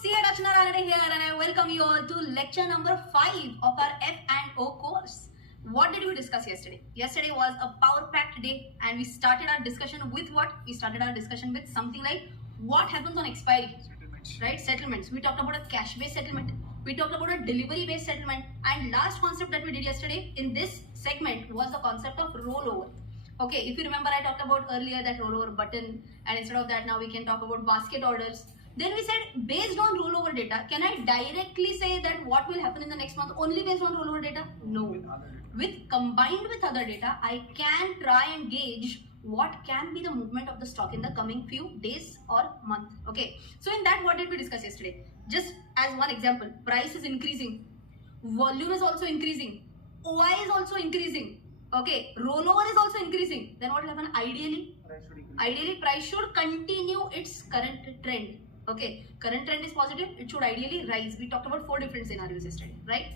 CA Rachna Ranade here and I welcome you all to lecture number 5 of our F&O course. What did we discuss yesterday? Yesterday was a power-packed day and we started our discussion with what? We started our discussion with something like what happens on expiry, right? Settlements. We talked about a cash-based settlement. We talked about a delivery-based settlement, and last concept that we did yesterday in this segment was the concept of rollover. Okay, if you remember, I talked about earlier that rollover button, and instead of that now we can talk about basket orders. Then we said based on rollover data, can I directly say that what will happen in the next month only based on rollover data? No. Combined with other data, I can try and gauge what can be the movement of the stock in the coming few days or month. Okay, so in that, what did we discuss yesterday? Just as one example, price is increasing, volume is also increasing, OI is also increasing. Okay, rollover is also increasing. Then what will happen? Ideally, price should continue its current trend. Okay, current trend is positive, it should ideally rise. We talked about 4 different scenarios yesterday, right?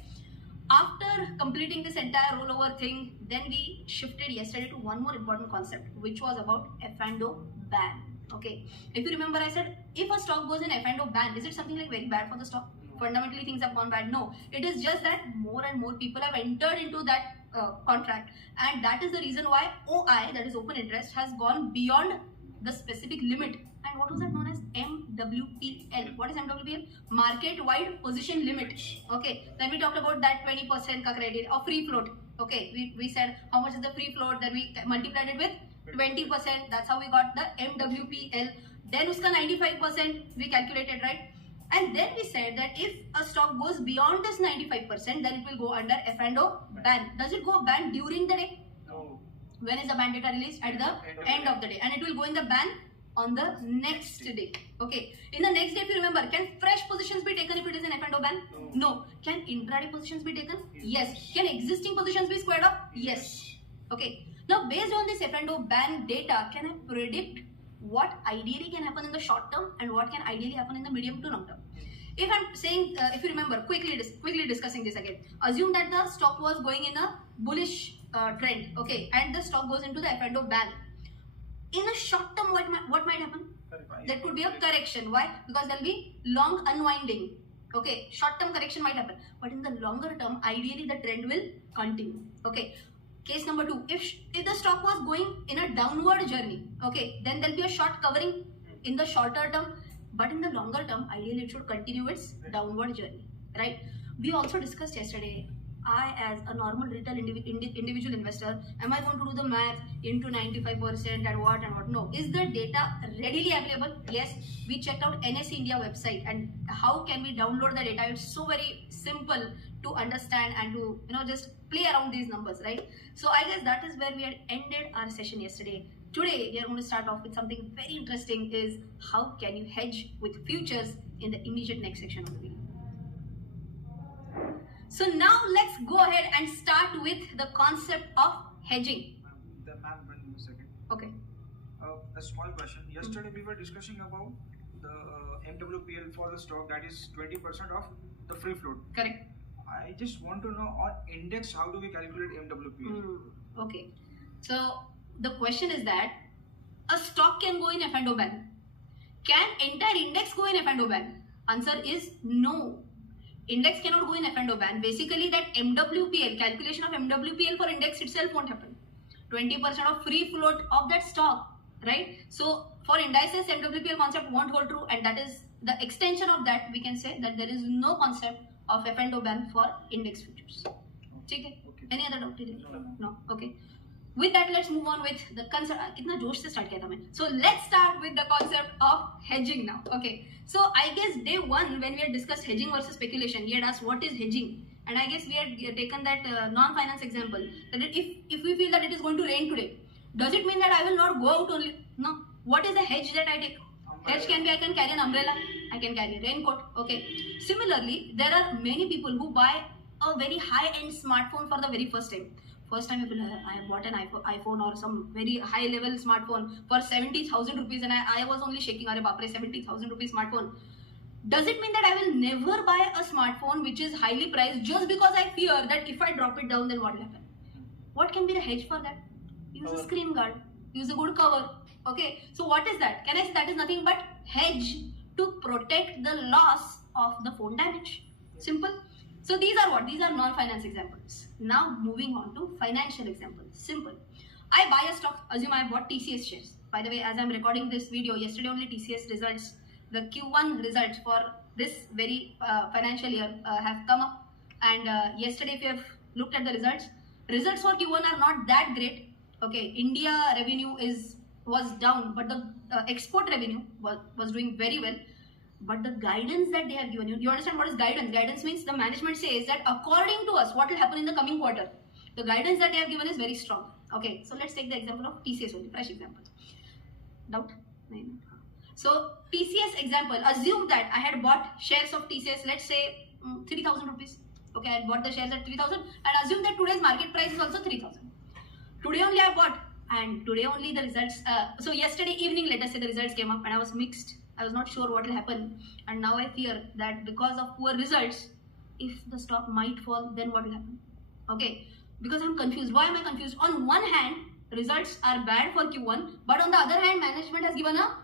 After completing this entire rollover thing, then we shifted yesterday to one more important concept, which was about F&O ban. Okay, if you remember, I said if a stock goes in F&O ban, is it something like very bad for the stock? Fundamentally things have gone bad. No, it is just that more and more people have entered into that contract, and that is the reason why OI, that is open interest, has gone beyond the specific limit. And what was that known as? MWPL. What is MWPL? Market wide position limit. Okay, then we talked about that 20% ka credit or free float. Okay, we said how much is the free float, then we multiplied it with 20%. That's how we got the MWPL. Then uska 95% we calculated, right? And then we said that if a stock goes beyond this 95%, then it will go under F&O ban. Does it go ban during the day? No. When is the ban data released? At the end of the day. And it will go in the ban on the next day. Okay. In the next day, if you remember, can fresh positions be taken if it is an F&O ban? No. Can intraday positions be taken? Yes. Can existing positions be squared up? Yes. Okay. Now, based on this F&O ban data, can I predict what ideally can happen in the short term and what can ideally happen in the medium to long term? If I'm saying, if you remember, quickly discussing this again, assume that the stock was going in a bullish trend, okay, and the stock goes into the F&O ban. In a short term, what might happen? There could be a correction. Why? Because there will be long unwinding. Okay, short term correction might happen, but in the longer term, ideally the trend will continue. Okay. Case number 2, if the stock was going in a downward journey, okay, then there'll be a short covering in the shorter term, but in the longer term, ideally it should continue its downward journey, right? We also discussed yesterday, I as a normal retail individual investor, am I going to do the math into 95% and what? No. Is the data readily available? Yes. We checked out NSE India website, and how can we download the data? It's so very simple to understand and to just play around these numbers, right? So I guess that is where we had ended our session yesterday. Today we are going to start off with something very interesting, is how can you hedge with futures in the immediate next section of the video. So now let's go ahead and start with the concept of hedging. Ma'am, 1 second. Okay. A small question. Yesterday we were discussing about the MWPL for the stock, that is 20% of the free float. Correct. I just want to know on index, how do we calculate MWPL? Okay. So the question is that a stock can go in F&O ban. Can entire index go in F&O ban? Answer is no. Index cannot go in F&O ban. Basically, that MWPL, calculation of MWPL for index itself won't happen. 20% of free float of that stock, right? So for indices, MWPL concept won't hold true, and that is the extension of that. We can say that there is no concept of F&O ban for index futures. Okay. Any other doubt? No. Okay. With that, let's move on with the concept. Kitna josh se start kiya tha main. So let's start with the concept of hedging now. Okay. So I guess day 1, when we had discussed hedging versus speculation, we had asked what is hedging, and I guess we had taken that non-finance example. That if we feel that it is going to rain today, does it mean that I will not go out only? No. What is the hedge that I take? Hedge can be I can carry an umbrella, I can carry a raincoat. Okay. Similarly, there are many people who buy a very high-end smartphone for the very first time. First time I have bought an iPhone or some very high level smartphone for 70,000 rupees, and I was only shaking, Are baapre, 70,000 rupees smartphone. Does it mean that I will never buy a smartphone which is highly priced just because I fear that if I drop it down, then what will happen? What can be the hedge for that? Use a screen guard, use a good cover. Okay, so what is that? Can I say that is nothing but hedge to protect the loss of the phone damage. Simple. So these are what? These are non-finance examples. Now moving on to financial examples. Simple. I buy a stock. Assume I bought TCS shares. By the way, as I'm recording this video, yesterday only TCS results, the Q1 results for this very financial year have come up. And yesterday, if you have looked at the results for Q1 are not that great. Okay, India revenue was down, but the export revenue was doing very well. But the guidance that they have given you understand what is guidance? Guidance means the management says that according to us, what will happen in the coming quarter. The guidance that they have given is very strong. Okay, so let's take the example of TCS only, fresh example. Doubt? So TCS example, assume that I had bought shares of TCS, let's say 3,000 rupees. Okay, I had bought the shares at 3,000 and assume that today's market price is also 3,000. Today only I bought and today only the results, so yesterday evening, let us say the results came up and I was mixed. I was not sure what will happen, and now I fear that because of poor results, if the stock might fall, then what will happen? Okay, because I'm confused. Why am I confused? On one hand, results are bad for Q1, but on the other hand, management has given a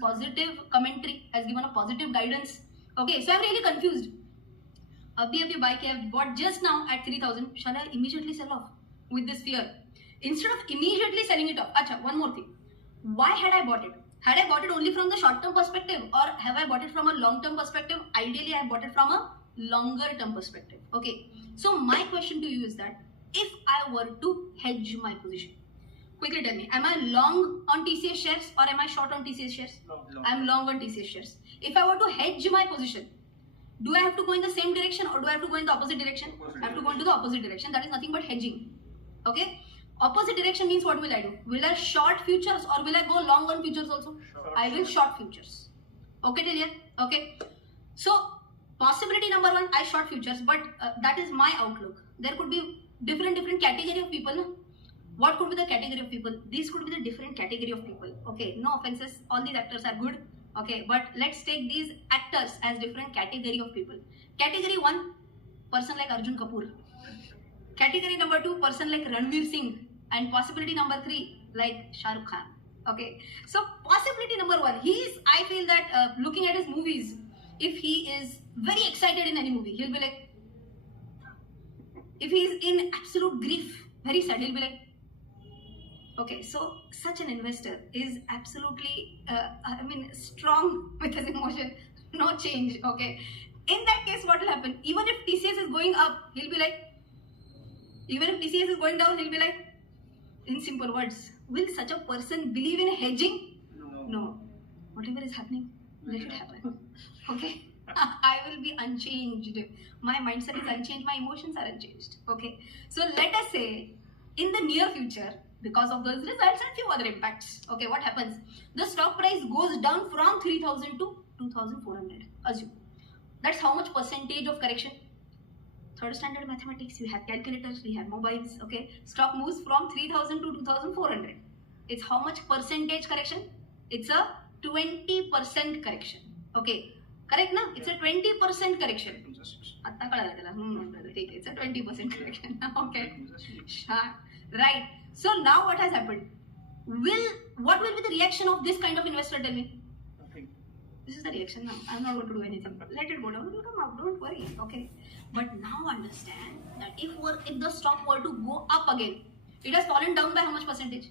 positive commentary, has given a positive guidance. Okay, so I'm really confused. Abhi bike I have bought just now at 3,000. Shall I immediately sell off with this fear? Instead of immediately selling it off, acha, one more thing. Why had I bought it? Had I bought it only from the short-term perspective, or have I bought it from a long-term perspective? Ideally, I bought it from a longer-term perspective. Okay. So my question to you is that if I were to hedge my position, quickly tell me, am I long on TCS shares or am I short on TCS shares? Long. I'm long on TCS shares. If I were to hedge my position, do I have to go in the same direction or do I have to go in the opposite direction? I have to go into the opposite direction. That is nothing but hedging. Okay. Opposite direction means what will I do? Will I short futures or will I go long on futures also? I will short futures. Okay, till here? Okay. So, possibility number one, I short futures, but that is my outlook. There could be different category of people. No? What could be the category of people? These could be the different category of people. Okay, no offenses. All these actors are good. Okay, but let's take these actors as different category of people. Category one, person like Arjun Kapoor. Category number two, person like Ranveer Singh. And possibility number three, like Shah Rukh Khan. Okay, so possibility number one, I feel that looking at his movies, if he is very excited in any movie, he'll be like, if he is in absolute grief, very sad, he'll be like, okay, so such an investor is absolutely, strong with his emotion, no change, okay. In that case, what will happen? Even if TCS is going up, he'll be like, even if TCS is going down, he'll be like, in simple words, will such a person believe in hedging? No. Whatever is happening, let it happen. Okay? I will be unchanged. My mindset is unchanged. My emotions are unchanged. Okay? So let us say, in the near future, because of those results and few other impacts, okay, what happens? The stock price goes down from 3,000 to 2,400. Assume. That's how much percentage of correction? Third standard mathematics, you have calculators, we have mobiles, okay. Stock moves from 3,000 to 2,400. It's how much percentage correction? It's a 20% correction. Okay. Correct, na? It's a 20% correction. It's a 20% correction. Okay. Right. So now what has happened? What will be the reaction of this kind of investor? Tell me. This is the reaction now. I'm not going to do anything. Let it go down. It will come up. Don't worry. Okay. But now understand that if the stock were to go up again, it has fallen down by how much percentage?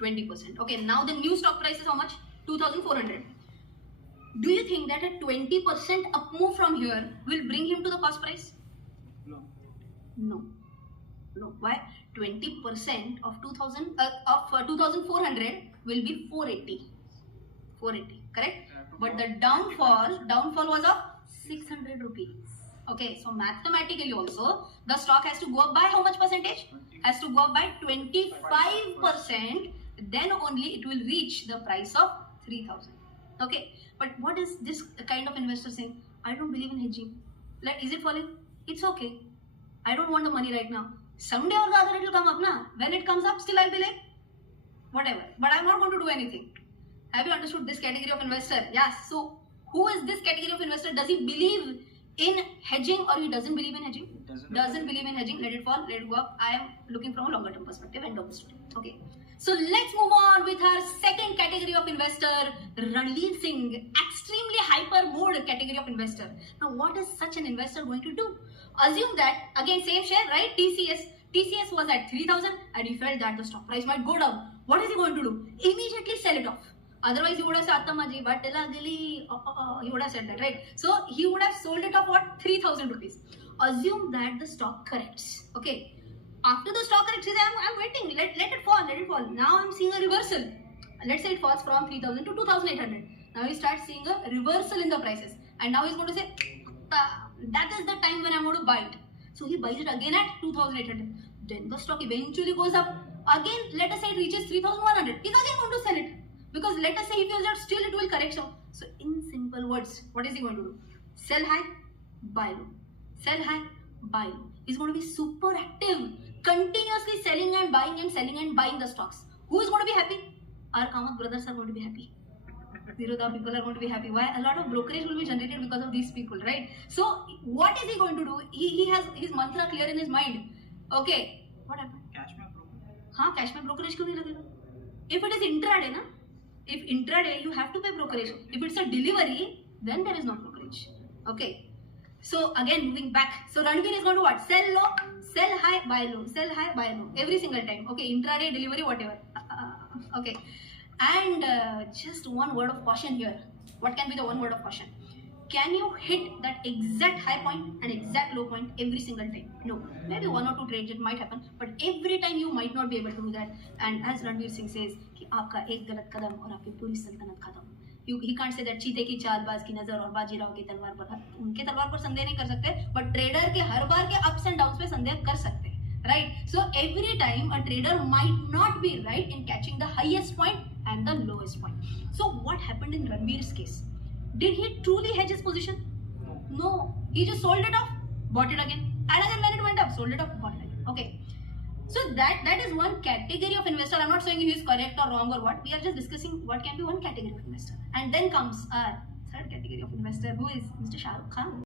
20%. Okay. Now the new stock price is how much? 2,400. Do you think that a 20% up move from here will bring him to the cost price? No. Why? 20% of 2,400 will be 480. 480. Correct? But the downfall was of 600 rupees. Okay, so mathematically also, the stock has to go up by how much percentage? Has to go up by 25%. Then only it will reach the price of 3,000. Okay, but what is this kind of investor saying? I don't believe in hedging. Like, is it falling? It's okay. I don't want the money right now. Someday or the other it will come up, na? When it comes up, still I'll be like, whatever. But I'm not going to do anything. Have you understood this category of investor? Yes. So, who is this category of investor? Does he believe in hedging or he doesn't believe in hedging? Doesn't believe in hedging. Let it fall, let it go up. I am looking from a longer term perspective and of the story. Okay. So let's move on with our second category of investor, Ranveer Singh, extremely hyper mode category of investor. Now, what is such an investor going to do? Assume that, again, same share, right? TCS. TCS was at 3,000 and he felt that the stock price might go down. What is he going to do? Immediately sell it off. Otherwise, he would have said, Attamaji, Battela Gili, he would have said that, right? So, he would have sold it off what? 3,000 rupees. Assume that the stock corrects, okay? After the stock corrects, I'm waiting, let it fall. Now I'm seeing a reversal. Let's say it falls from 3,000 to 2,800. Now he starts seeing a reversal in the prices. And now he's going to say, that is the time when I'm going to buy it. So he buys it again at 2,800. Then the stock eventually goes up. Again, let us say it reaches 3,100. He's again going to sell it. Because let us say he feels that still it will correct. So in simple words, what is he going to do? Sell high, buy low. Sell high, buy low. He's going to be super active. Continuously selling and buying the stocks. Who is going to be happy? Our Kamath brothers are going to be happy. Zerodha people are going to be happy. Why? A lot of brokerage will be generated because of these people, right? So, what is he going to do? He has his mantra clear in his mind. Okay, what happened? Cash mein brokerage. हाँ, cash में brokerage क्यों नहीं लगेगा? If it is intraday, ना? If intraday, you have to pay brokerage. If it's a delivery, then there is no brokerage. Okay. So again, moving back. So Ranveer is going to what? Sell low, sell high, buy low, sell high, buy low. Every single time. Okay, intraday, delivery, whatever. Okay. And just one word of caution here. What can be the one word of caution? Can you hit that exact high point and exact low point every single time? No. Maybe one or two trades it might happen, but every time you might not be able to do that. And as Ranveer Singh says, कि आपका एक गलत कदम और आपकी पूरी सल्तनत खत्म. He can't say that चीते की चालबाज की नजर और बाजीराव की तलवार पर, उनके तलवार पर संदेह नहीं कर सकते, but ट्रेडर के हर बार के ups and downs पे संदेह कर सकते हैं, right? So every time a trader might not be right in catching the highest point and the lowest point. So what happened in Ranveer's case? Did he truly hedge his position? No. He just sold it off, bought it again, and again when it went up, sold it off, bought it again. Okay. So that is one category of investor. I'm not saying he is correct or wrong or what. We are just discussing what can be one category of investor. And then comes our third category of investor, who is Mr. Shah Rukh Khan.